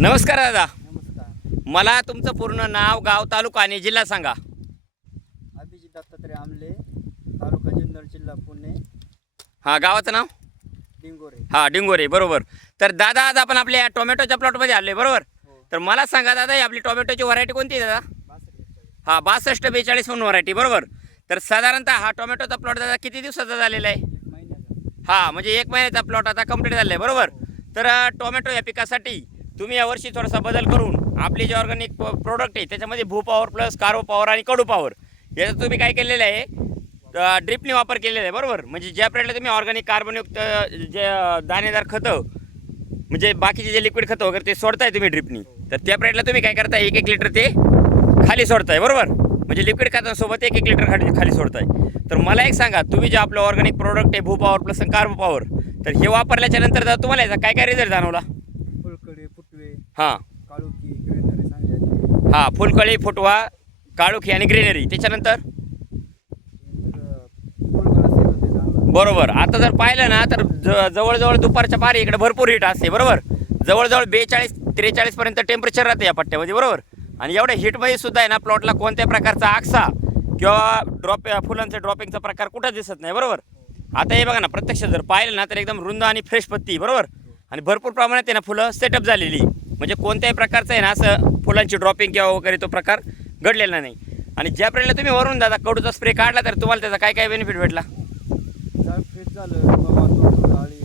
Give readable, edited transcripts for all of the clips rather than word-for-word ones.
नमस्कार दादा, नमस्कार. मला तुमचं पूर्ण नाव, गाव, तालुका आणि जिल्हा सांगा. अभिजित दत्तात्रय आमले, तालुका जुन्नर, जिल्हा पुणे, हां, गावाचं नाव? डिंगोरे. हां, डिंगोरे, बरोबर. तर दादा, आज आपण आपल्या टोमॅटोच्या प्लॉटमध्ये आले, बरोबर? हो. तर मला सांगा दादा, ही आपली टोमॅटोची व्हरायटी कोणती आहे दादा? 62. हां, 6242 म्हणून व्हरायटी, बरोबर. तर साधारणतः हा टोमॅटोचा प्लॉट दादा किती दिवसाचा झालेला आहे? 1 महिन्याचा. हां, म्हणजे 1 महिन्याचा प्लॉट आता कंप्लीट झाला आहे, बरोबर. तर टोमॅटो या पिकासाठी तुम्ही यावर्षी थोडासा बदल करून आपले जे ऑर्गॅनिक प्रोडक्ट आहे त्याच्यामध्ये भू पॉवर प्लस कार्बो पॉवर आणि कडू पॉवर याचा तुम्ही काय केलेलं आहे, ड्रिपने वापर केलेला आहे, बरोबर. म्हणजे ज्या प्रेडला तुम्ही ऑर्गॅनिक कार्बनयुक्त जे दाणेदार खतं म्हणजे बाकीचे जे लिक्विड खतं वगैरे ते सोडताय तुम्ही ड्रिपनी, तर त्या प्रेडला तुम्ही काय करताय, 1-1 लिटर ते खाली सोडताय, बरोबर. म्हणजे लिक्विड खतांसोबत 1-1 लिटर खाली सोडताय. तर मला एक सांगा, तुम्ही जे आपलं ऑर्गॅनिक प्रोडक्ट आहे भू पॉवर प्लस कार्बो पॉवर, तर हे वापरल्याच्या नंतर तुम्हाला याचा काय काय रिझल्ट जाणवला? फुलकडे, फुटवे, हां काळुकी, ग्रीनरी सांगायची. हां, फुलकळी, फुटवा, काळोखी आणि ग्रीनरी. त्याच्यानंतर फुलगळ असेल होते चांगला. बरोबर. आता जर पाहिलं ना तर जवळजवळ दुपारच्या पारी इकडे भरपूर हीट असते, बरोबर. जवळजवळ 42-43 पर्यंत टेम्परेचर राहते या पट्ट्यामध्ये, बरोबर. आणि एवढ्या हीटमध्ये सुद्धा आहे ना प्लॉटला कोणत्या प्रकारचा आक्सा किंवा फुलांचा ड्रॉपिंगचा प्रकार कुठं दिसत नाही, बरोबर. आता हे बघा ना, प्रत्यक्ष जर पाहिलं ना तर एकदम रुंद आणि फ्रेश पत्ती, बरोबर. आणि भरपूर प्रमाणात आहे ना फुलं सेटअप झालेली, म्हणजे कोणत्याही प्रकारचं आहे ना असं फुलांची ड्रॉपिंग किंवा वगैरे तो प्रकार घडलेला नाही. आणि ज्या प्रेडला तुम्ही वरून दादा कडूचा स्प्रे काढला तर तुम्हाला त्याचा काय काय बेनिफिट भेटला? झाड फ्रेश झालं, बाबा तुडतुड आळी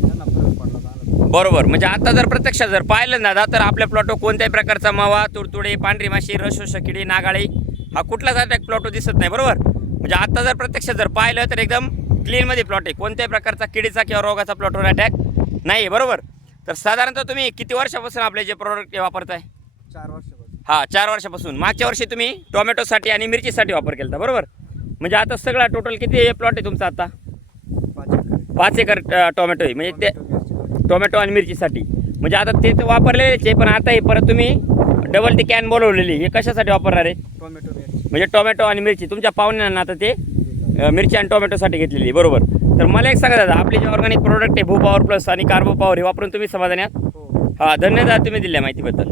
त्यांना फरक पडला चांगला. बरोबर. म्हणजे आता जर प्रत्यक्ष जर पाहिलं दादा तर आपल्या प्लॉटवर कोणत्याही प्रकारचा मावा, तुडतुडे, पांढरी माशी, रसशोषक किडी, नागाळी हा कुठलाच अटॅक प्लॉटवर दिसत नाही, बरोबर. म्हणजे आता जर प्रत्यक्ष जर पाहिलं तर एकदम क्लीनमध्ये प्लॉट आहे, कोणत्याही प्रकारचा किडीचा किंवा रोगाचा प्लॉटवर अटॅक नाही, बरोबर. तर साधारणतः तुम्ही किती वर्षापासून आपले जे प्रोडक्ट वापरताय? 4 वर्षापासून. हां, 4 वर्षापासून. मागच्या वर्षी तुम्ही टोमॅटोसाठी आणि मिरचीसाठी वापर केला, बरोबर. म्हणजे आता सगळा टोटल किती प्लॉट आहे तुमचा आता? 5 एकर. 5 एकर टोमॅटो आहे, म्हणजे ते टोमॅटो, मिरची दोन्ही. टोमॅटो आणि मिरचीसाठी. म्हणजे आता ते तर वापरलेलेच आहे, पण आता हे परत तुम्ही डबल ती कॅन बोलवलेली, हे कशासाठी वापरणार आहे? टोमॅटो, मिरची. म्हणजे टोमॅटो आणि मिरची तुमच्या पाहुण्यांना आता ते मिरची आणि टोमॅटोसाठी घेतलेली, बरोबर. तर मला एक सांगा दादा, आपले जे ऑर्गॅनिक प्रोडक्ट आहे भू पॉवर प्लस आणि कार्बो पॉवर हे वापरून तुम्ही समाधानी आहात? हो. हां, धन्यवाद तुम्ही दिल्या माहितीबद्दल.